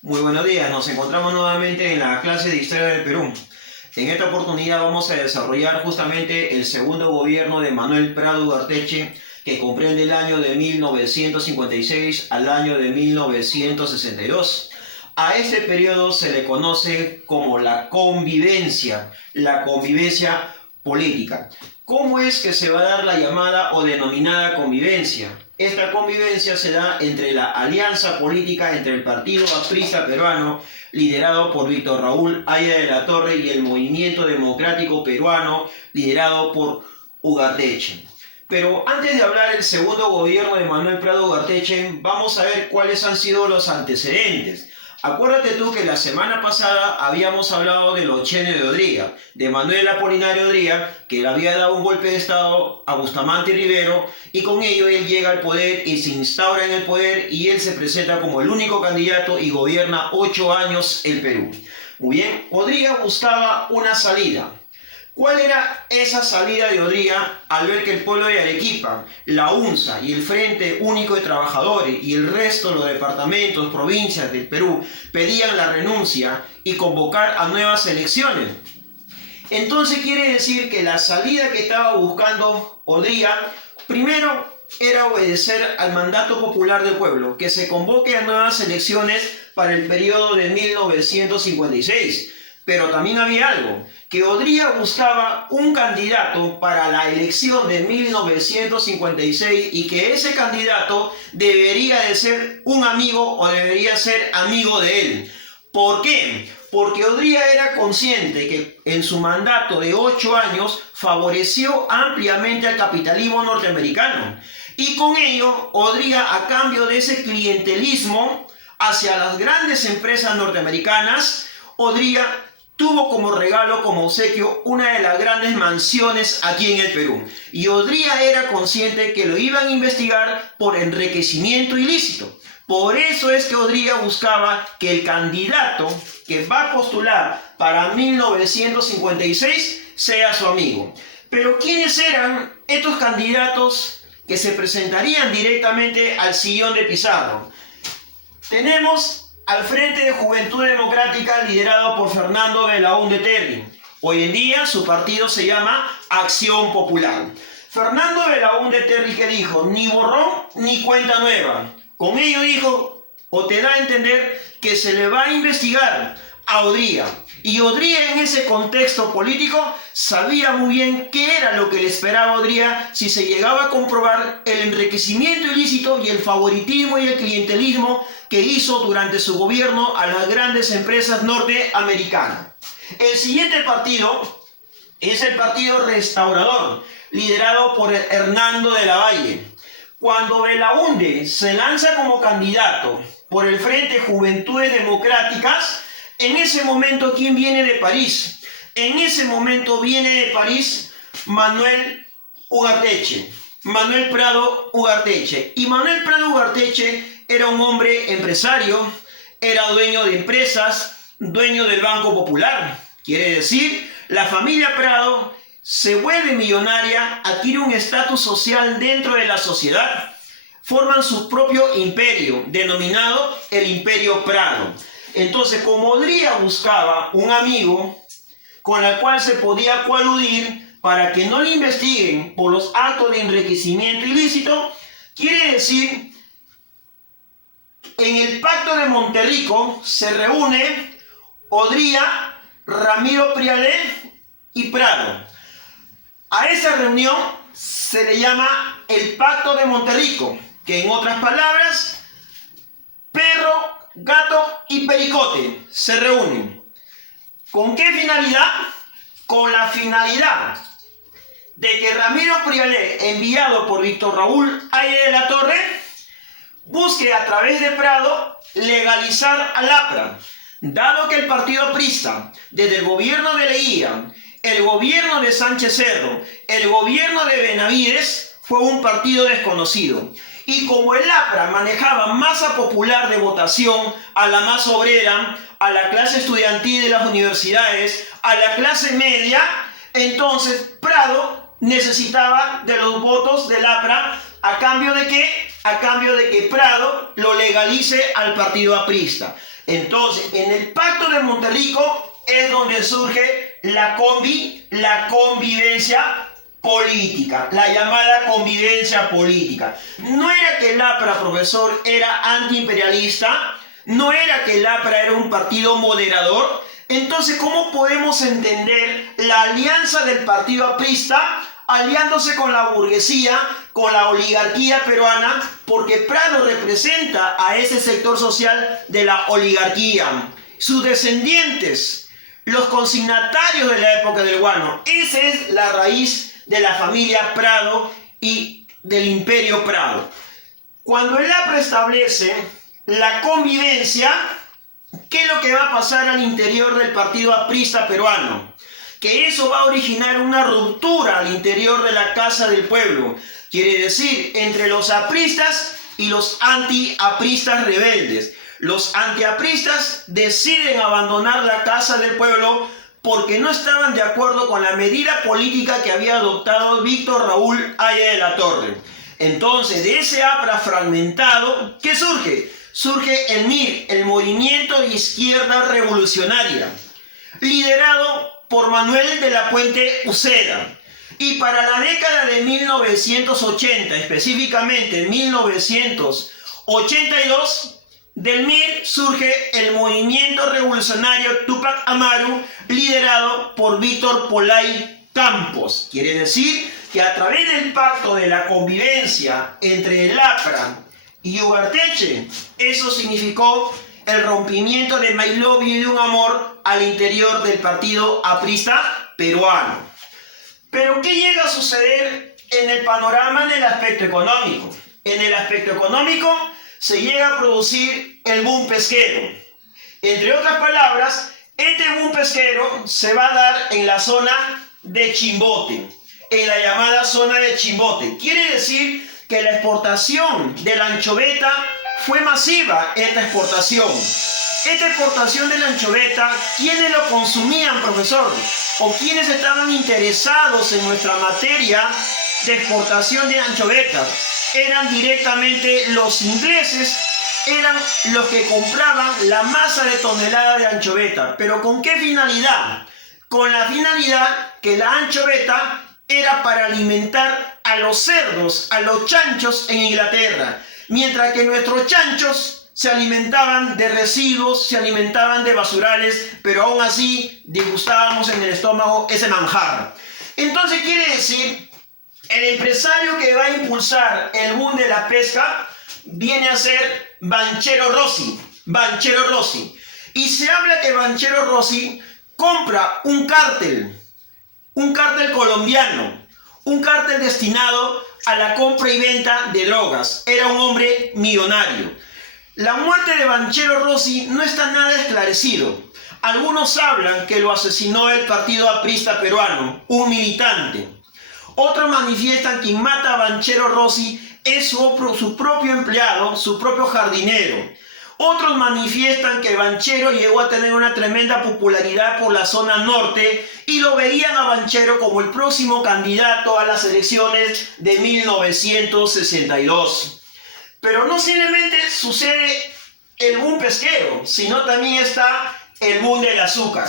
Muy buenos días, nos encontramos nuevamente en la clase de Historia del Perú. En esta oportunidad vamos a desarrollar justamente el segundo gobierno de Manuel Prado Ugarteche, que comprende el año de 1956 al año de 1962. A este periodo se le conoce como la convivencia política. ¿Cómo es que se va a dar la llamada o denominada convivencia? Esta convivencia se da entre la alianza política entre el Partido Aprista Peruano, liderado por Víctor Raúl Haya de la Torre, y el Movimiento Democrático Peruano, liderado por Ugarteche. Pero antes de hablar del segundo gobierno de Manuel Prado Ugarteche, vamos a ver cuáles han sido los antecedentes. Acuérdate tú que la semana pasada habíamos hablado del ochenio de Odría, de Manuel Apolinario Odría, que le había dado un golpe de estado a Bustamante Rivero, y con ello él llega al poder y se instaura en el poder, y él se presenta como el único candidato y gobierna 8 años el Perú. Muy bien, Odría buscaba una salida. ¿Cuál era esa salida de Odría al ver que el pueblo de Arequipa, la UNSA y el Frente Único de Trabajadores y el resto de los departamentos, provincias del Perú pedían la renuncia y convocar a nuevas elecciones? Entonces quiere decir que la salida que estaba buscando Odría, primero era obedecer al mandato popular del pueblo, que se convoque a nuevas elecciones para el periodo de 1956. Pero también había algo, que Odría buscaba un candidato para la elección de 1956 y que ese candidato debería de ser un amigo o debería ser amigo de él. ¿Por qué? Porque Odría era consciente que en su mandato de 8 años favoreció ampliamente al capitalismo norteamericano. Y con ello, Odría, a cambio de ese clientelismo hacia las grandes empresas norteamericanas, Odría tuvo como regalo, como obsequio, una de las grandes mansiones aquí en el Perú. Y Odría era consciente que lo iban a investigar por enriquecimiento ilícito. Por eso es que Odría buscaba que el candidato que va a postular para 1956 sea su amigo. Pero ¿quiénes eran estos candidatos que se presentarían directamente al sillón de Pizarro? Tenemos al Frente de Juventud Democrática, liderado por Fernando Belaúnde Terry. Hoy en día su partido se llama Acción Popular. Fernando Belaúnde Terry, ¿qué dijo? Ni borrón ni cuenta nueva. Con ello dijo, o te da a entender, que se le va a investigar a Odría. Y Odría, en ese contexto político, sabía muy bien qué era lo que le esperaba a Odría si se llegaba a comprobar el enriquecimiento ilícito y el favoritismo y el clientelismo que hizo durante su gobierno a las grandes empresas norteamericanas. El siguiente partido es el Partido Restaurador, liderado por Hernando de la Valle. Cuando Belaúnde se lanza como candidato por el Frente Juventudes Democráticas, en ese momento, ¿quién viene de París? En ese momento viene de París Manuel Ugarteche, Manuel Prado Ugarteche. Y Manuel Prado Ugarteche era un hombre empresario, era dueño de empresas, dueño del Banco Popular. Quiere decir, la familia Prado se vuelve millonaria, adquiere un estatus social dentro de la sociedad, forman su propio imperio, denominado el Imperio Prado. Entonces, como Odría buscaba un amigo con el cual se podía coaludir para que no le investiguen por los actos de enriquecimiento ilícito, quiere decir, en el Pacto de Monterrico se reúne Odría, Ramiro Prialet y Prado. A esa reunión se le llama el Pacto de Monterrico, que en otras palabras, perro, gato y pericote se reúnen. ¿Con qué finalidad? Con la finalidad de que Ramiro Prialet, enviado por Víctor Raúl Haya de la Torre, busque a través de Prado legalizar al APRA, dado que el partido aprista, desde el gobierno de Leguía, el gobierno de Sánchez Cerro, el gobierno de Benavides, fue un partido desconocido. Y como el APRA manejaba masa popular de votación a la masa obrera, a la clase estudiantil de las universidades, a la clase media, entonces Prado necesitaba de los votos del APRA, ¿a cambio de qué? a cambio de que Prado lo legalice al partido aprista. Entonces, en el Pacto de Monterrico es donde surge la convivencia política, la llamada convivencia política. No era que el APRA, profesor, era antiimperialista, no era que el APRA era un partido moderador. Entonces, ¿cómo podemos entender la alianza del partido aprista aliándose con la burguesía, con la oligarquía peruana? Porque Prado representa a ese sector social de la oligarquía, sus descendientes, los consignatarios de la época del guano. Esa es la raíz de la familia Prado y del imperio Prado. Cuando el APRA establece la convivencia, ¿qué es lo que va a pasar al interior del partido aprista peruano? Que eso va a originar una ruptura al interior de la Casa del Pueblo. Quiere decir, entre los apristas y los antiapristas rebeldes. Los antiapristas deciden abandonar la Casa del Pueblo porque no estaban de acuerdo con la medida política que había adoptado Víctor Raúl Haya de la Torre. Entonces, de ese APRA fragmentado, ¿qué surge? Surge el MIR, el Movimiento de Izquierda Revolucionaria, liderado por Manuel de la Puente Uceda. Y para la década de 1980, específicamente en 1982, del MIR surge el Movimiento Revolucionario Túpac Amaru, liderado por Víctor Polay Campos. Quiere decir que a través del pacto de la convivencia entre el APRA y Ugarteche, eso significó el rompimiento de My Love y de un amor al interior del partido aprista peruano. Pero ¿qué llega a suceder en el panorama del aspecto económico? En el aspecto económico se llega a producir el boom pesquero. Entre otras palabras, este boom pesquero se va a dar en la zona de Chimbote, en la llamada zona de Chimbote. Quiere decir que la exportación de la anchoveta fue masiva. Esta exportación de la anchoveta, ¿quiénes lo consumían, profesor? ¿O quiénes estaban interesados en nuestra materia de exportación de anchoveta? Eran directamente los ingleses, eran los que compraban la masa de tonelada de anchoveta. ¿Pero con qué finalidad? Con la finalidad que la anchoveta era para alimentar a los cerdos, a los chanchos en Inglaterra, mientras que nuestros chanchos se alimentaban de residuos, se alimentaban de basurales, pero aún así degustábamos en el estómago ese manjar. Entonces quiere decir, el empresario que va a impulsar el boom de la pesca viene a ser Banchero Rossi. Y se habla que Banchero Rossi compra un cártel colombiano, un cártel destinado a la compra y venta de drogas. Era un hombre millonario. La muerte de Banchero Rossi no está nada esclarecido. Algunos hablan que lo asesinó el partido aprista peruano, un militante. Otros manifiestan que quien mata a Banchero Rossi es su propio empleado, su propio jardinero. Otros manifiestan que Banchero llegó a tener una tremenda popularidad por la zona norte y lo veían a Banchero como el próximo candidato a las elecciones de 1962. Pero no simplemente sucede el boom pesquero, sino también está el boom del azúcar.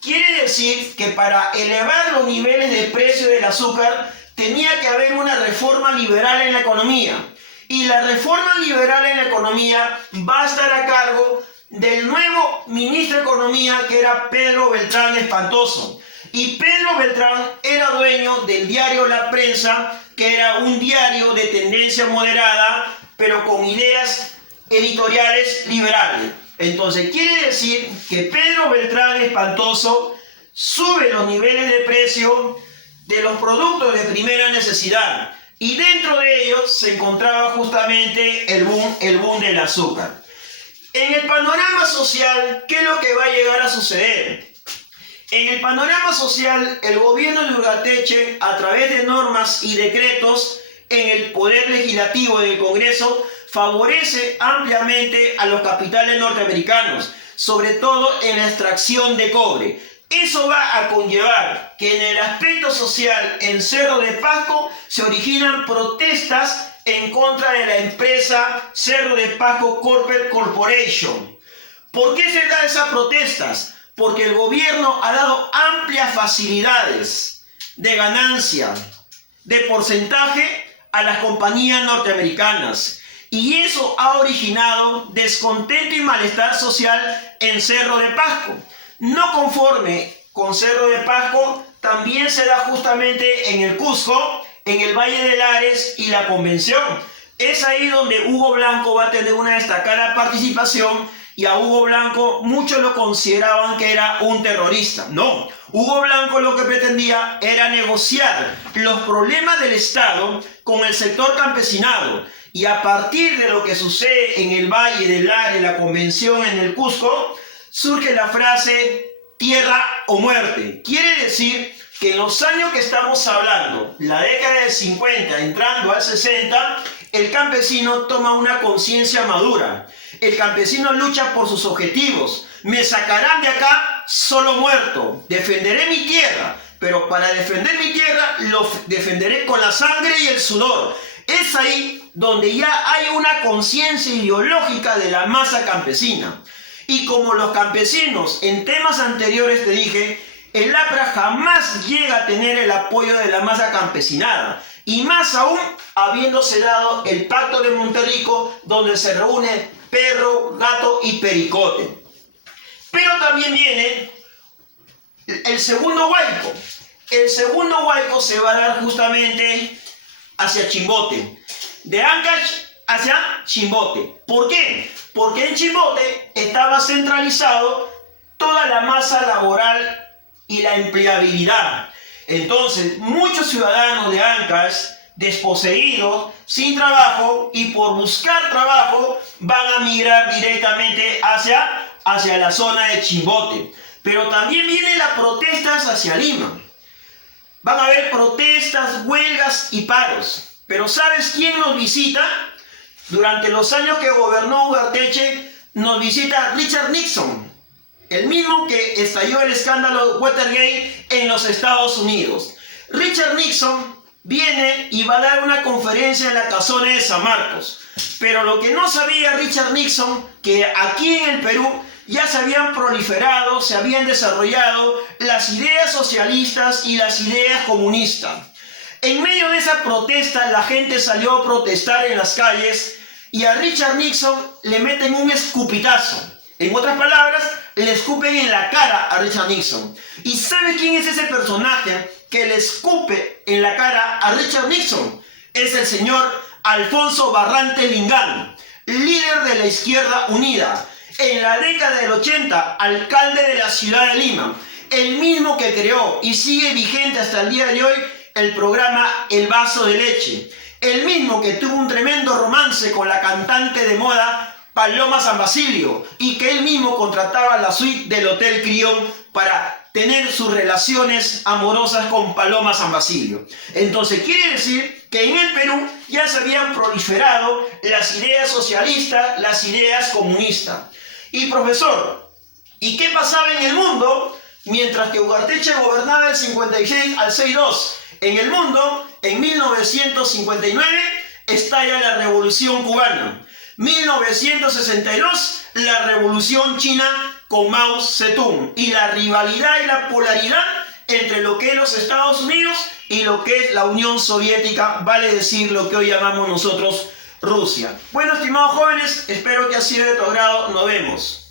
Quiere decir que para elevar los niveles de precio del azúcar tenía que haber una reforma liberal en la economía. Y la reforma liberal en la economía va a estar a cargo del nuevo ministro de Economía, que era Pedro Beltrán Espantoso. Y Pedro Beltrán era dueño del diario La Prensa, que era un diario de tendencia moderada, pero con ideas editoriales liberales. Entonces quiere decir que Pedro Beltrán Espantoso sube los niveles de precio de los productos de primera necesidad. Y dentro de ellos se encontraba justamente el boom del azúcar. En el panorama social, ¿qué es lo que va a llegar a suceder? En el panorama social, el gobierno de Ugarteche, a través de normas y decretos en el poder legislativo del Congreso, favorece ampliamente a los capitales norteamericanos, sobre todo en la extracción de cobre. Eso va a conllevar que en el aspecto social, en Cerro de Pasco, se originan protestas en contra de la empresa Cerro de Pasco Corporation. ¿Por qué se dan esas protestas? Porque el gobierno ha dado amplias facilidades de ganancia, de porcentaje a las compañías norteamericanas. Y eso ha originado descontento y malestar social en Cerro de Pasco. No conforme con Cerro de Pasco, también se da justamente en el Cusco, en el Valle de Lares y la Convención. Es ahí donde Hugo Blanco va a tener una destacada participación, y a Hugo Blanco muchos lo consideraban que era un terrorista. No, Hugo Blanco lo que pretendía era negociar los problemas del Estado con el sector campesinado, y a partir de lo que sucede en el Valle de Lares, la Convención, en el Cusco, surge la frase tierra o muerte. Quiere decir que en los años que estamos hablando, la década del 50 entrando al 60, el campesino toma una conciencia madura. El campesino lucha por sus objetivos. Me sacarán de acá solo muerto. Defenderé mi tierra, pero para defender mi tierra lo defenderé con la sangre y el sudor. Es ahí donde ya hay una conciencia ideológica de la masa campesina. Y como los campesinos en temas anteriores te dije, el APRA jamás llega a tener el apoyo de la masa campesinada. Y más aún habiéndose dado el Pacto de Monterrico, donde se reúne perro, gato y pericote. Pero también viene el segundo huaico. El segundo huaico se va a dar justamente hacia Chimbote. De Ancash hacia Chimbote. ¿Por qué? Porque en Chimbote estaba centralizado toda la masa laboral y la empleabilidad. Entonces, muchos ciudadanos de Ancash, desposeídos, sin trabajo y por buscar trabajo, van a migrar directamente hacia la zona de Chimbote. Pero también vienen las protestas hacia Lima. Van a haber protestas, huelgas y paros. Pero ¿sabes quién nos visita? Durante los años que gobernó Ugarteche, nos visita Richard Nixon, el mismo que estalló el escándalo Watergate en los Estados Unidos. Richard Nixon viene y va a dar una conferencia en la casona de San Marcos. Pero lo que no sabía Richard Nixon, que aquí en el Perú ya se habían proliferado, se habían desarrollado las ideas socialistas y las ideas comunistas. En medio de esa protesta, la gente salió a protestar en las calles y a Richard Nixon le meten un escupitazo. En otras palabras, le escupen en la cara a Richard Nixon. ¿Y sabe quién es ese personaje que le escupe en la cara a Richard Nixon? Es el señor Alfonso Barrante Lingán, líder de la Izquierda Unida. En la década del 80, alcalde de la ciudad de Lima. El mismo que creó y sigue vigente hasta el día de hoy el programa El Vaso de Leche. El mismo que tuvo un tremendo romance con la cantante de moda Paloma San Basilio, y que él mismo contrataba la suite del Hotel Crión para tener sus relaciones amorosas con Paloma San Basilio. Entonces quiere decir que en el Perú ya se habían proliferado las ideas socialistas, las ideas comunistas. Y profesor, ¿y qué pasaba en el mundo mientras que Ugarteche gobernaba del 56 al 62? En el mundo, en 1959, estalla la Revolución Cubana. 1962, la Revolución China con Mao Zedong. Y la rivalidad y la polaridad entre lo que es los Estados Unidos y lo que es la Unión Soviética, vale decir lo que hoy llamamos nosotros Rusia. Bueno, estimados jóvenes, espero que ha sido de tu agrado. Nos vemos.